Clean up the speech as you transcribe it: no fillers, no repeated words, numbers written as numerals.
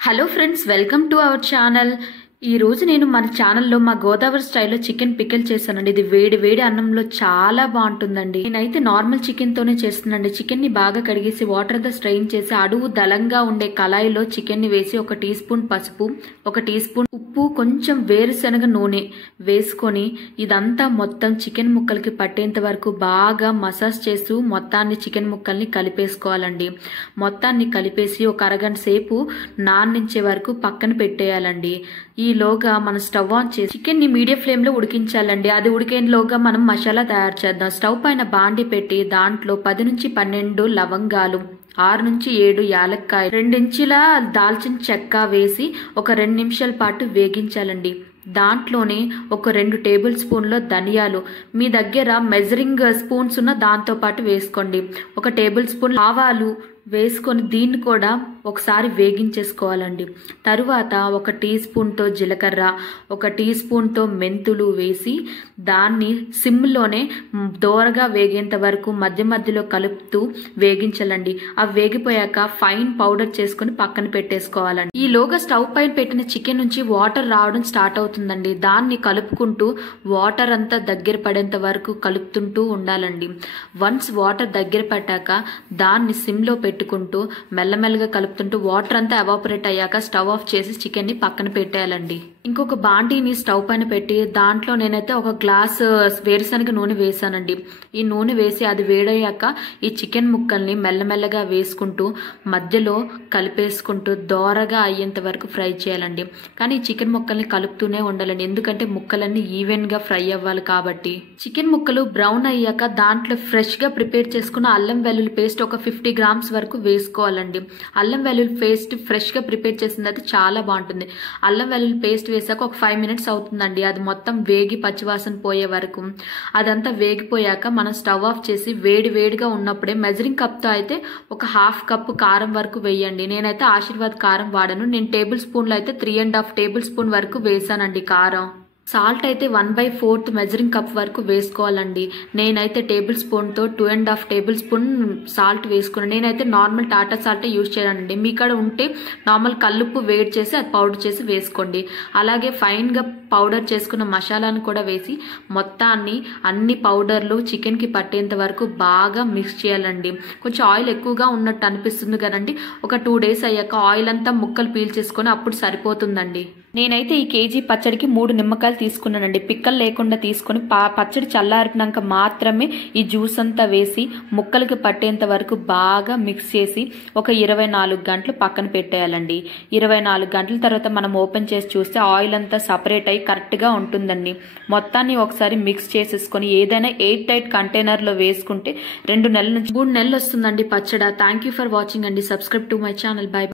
Hello friends, welcome to our channel. ఈ రోజు నేను మన ఛానల్లో మా గోదావరి స్టైల్లో చికెన్ పికిల్ చేశానండి. ఇది వేడి వేడి అన్నంలో చాలా బాగుంటుందండి. నేనైతే నార్మల్ చికెన్ తోనే చేస్తున్నానండి. చికెన్ ని బాగా కడిగేసి వాటర్ తో స్ట్రెయిన్ చేసి అడుగు దళంగా ఉండే కళాయిలో చికెన్ ని వేసి 1 టీ స్పూన్ పసుపు, 1 టీ స్పూన్ ఉప్పు, కొంచెం వేరుశనగ నూనె వేసుకొని ఇదంతా మొత్తం చికెన్ ముక్కలకి పట్టేంత వరకు బాగా మసాజ్ చేస్తూ మొత్తాన్ని చికెన్ ముక్కల్ని కలిపేసుకోవాలండి. మొత్తాన్ని కలిపేసి ఒక అరగంట సేపు నానించే వరకు పక్కన పెట్టేయాలండి. ఈలోగా మనం స్టవ్ ఆన్ చేసి చికెన్ ని మీడియం ఫ్లేమ్ లో ఉడికించాలండి. అది ఉడికేలోగా మనం మసాలా తయారు చేద్దాం. స్టవ్ పైన బాండి పెట్టి దాంట్లో 10 నుంచి 12 లవంగాలు, 6 నుంచి 7 యాలక్కాయ, 2 ఇంచుల దాల్చిన చెక్క వేసి ఒక 2 నిమిషాల పాటు వేగించాలండి. దాంట్లోనే ఒక 2 టేబుల్ స్పూన్ల ధనియాలు, మీ దగ్గర మెజరింగ్ స్పూన్స్ ఉన్న దాంతో పాటు వేసుకోండి. 1 టేబుల్ స్పూన్ ఆవాలు వేసుకొని దీన్ని కూడా ఒకసారి వేగించేసుకోవాలండి. తరువాత 1 టీ స్పూన్తో జీలకర్ర, 1 టీ స్పూన్తో మెంతులు వేసి దాన్ని సిమ్లోనే దోరగా వేగేంత వరకు మధ్య మధ్యలో కలుపుతూ వేగించాలండి. అవి వేగిపోయాక ఫైన్ పౌడర్ చేసుకుని పక్కన పెట్టేసుకోవాలండి. ఈలోగా స్టవ్ పైన పెట్టిన చికెన్ నుంచి వాటర్ రావడం స్టార్ట్ అవుతుందండి. దాన్ని కలుపుకుంటూ వాటర్ అంతా దగ్గర పడేంత వరకు కలుపుతుంటూ ఉండాలండి. వన్స్ వాటర్ దగ్గర పట్టాక దాన్ని సిమ్లో పెట్టుకుంటూ మెల్లమెల్లగా కలుపుతుంటూ వాటర్ అంతా ఎవాపరేట్ అయ్యాక స్టవ్ ఆఫ్ చేసి చికెన్ ని పక్కన పెట్టేయాలండి. ఇంకొక బాండీని స్టవ్ పైన పెట్టి దాంట్లో నేనైతే 1 గ్లాస్ వేరుశనగ నూనె వేసానండి. ఈ నూనె వేసి అది వేడయ్యాక ఈ చికెన్ ముక్కల్ని మెల్లమెల్లగా వేసుకుంటూ మధ్యలో కలిపేసుకుంటూ దోరగా అయ్యేంత వరకు ఫ్రై చేయాలండి. కానీ ఈ చికెన్ ముక్కల్ని కలుపుతూనే ఉండాలండి, ఎందుకంటే ముక్కలన్నీ ఈవెన్ గా ఫ్రై అవ్వాలి కాబట్టి. చికెన్ ముక్కలు బ్రౌన్ అయ్యాక దాంట్లో ఫ్రెష్ గా ప్రిపేర్ చేసుకున్న అల్లం వెల్లుల్లి పేస్ట్ ఒక 50 గ్రామ్స్ వరకు వేసుకోవాలండి. అల్లం వెల్లుల్లి పేస్ట్ ఫ్రెష్ గా ప్రిపేర్ చేసింది అయితే చాలా బాగుంటుంది. అల్లం వెల్లుల్లి పేస్ట్ వేసాక ఒక 5 మినిట్స్ అవుతుందండి. అది మొత్తం వేగి పచ్చివాసన పోయే వరకు. అదంతా వేగిపోయాక మనం స్టవ్ ఆఫ్ చేసి వేడి వేడిగా ఉన్నప్పుడే మెజరింగ్ కప్ తో అయితే ఒక 1/2 కప్పు కారం వరకు వేయండి. నేనైతే ఆశీర్వాద్ కారం వాడాను. నేను టేబుల్ స్పూన్లో అయితే 3.5 టేబుల్ స్పూన్ వరకు వేసానండి కారం. సాల్ట్ అయితే 1/4 మెజరింగ్ కప్ వరకు వేసుకోవాలండి. నేనైతే టేబుల్ స్పూన్తో 2.5 టేబుల్ స్పూన్ సాల్ట్ వేసుకున్నాను. నేనైతే నార్మల్ టాటా సాల్ట్ యూజ్ చేయాలండి. మీ కాడ ఉంటే నార్మల్ కల్లుప్పు వేడి చేసి అది పౌడర్ చేసి వేసుకోండి. అలాగే ఫైన్గా పౌడర్ చేసుకున్న మసాలాను కూడా వేసి మొత్తాన్ని అన్ని పౌడర్లు చికెన్కి పట్టేంత వరకు బాగా మిక్స్ చేయాలండి. కొంచెం ఆయిల్ ఎక్కువగా ఉన్నట్టు అనిపిస్తుంది కదండి. ఒక 2 డేస్ అయ్యాక ఆయిల్ అంతా ముక్కలు పీల్చేసుకొని అప్పుడు సరిపోతుందండి. నేనైతే ఈ కేజీ పచ్చడికి 3 నిమ్మకాయలు తీసుకున్నానండి. పిక్కలు లేకుండా తీసుకొని పచ్చడి చల్లారినాక మాత్రమే ఈ జ్యూస్ అంతా వేసి ముక్కలకి పట్టేంత వరకు బాగా మిక్స్ చేసి ఒక 24 గంటలు పక్కన పెట్టేయాలండి. 24 గంటల తర్వాత మనం ఓపెన్ చేసి చూస్తే ఆయిల్ అంతా సపరేట్ అయ్యి కరెక్ట్గా ఉంటుందండి. మొత్తాన్ని ఒకసారి మిక్స్ చేసేసుకొని ఏదైనా 8 టైట్ కంటైనర్లో వేసుకుంటే 2 నెలల నుంచి 3 నెలలు వస్తుందండి పచ్చడి. థ్యాంక్ యూ ఫర్ వాచింగ్ అండి. Subscribe to my channel. By.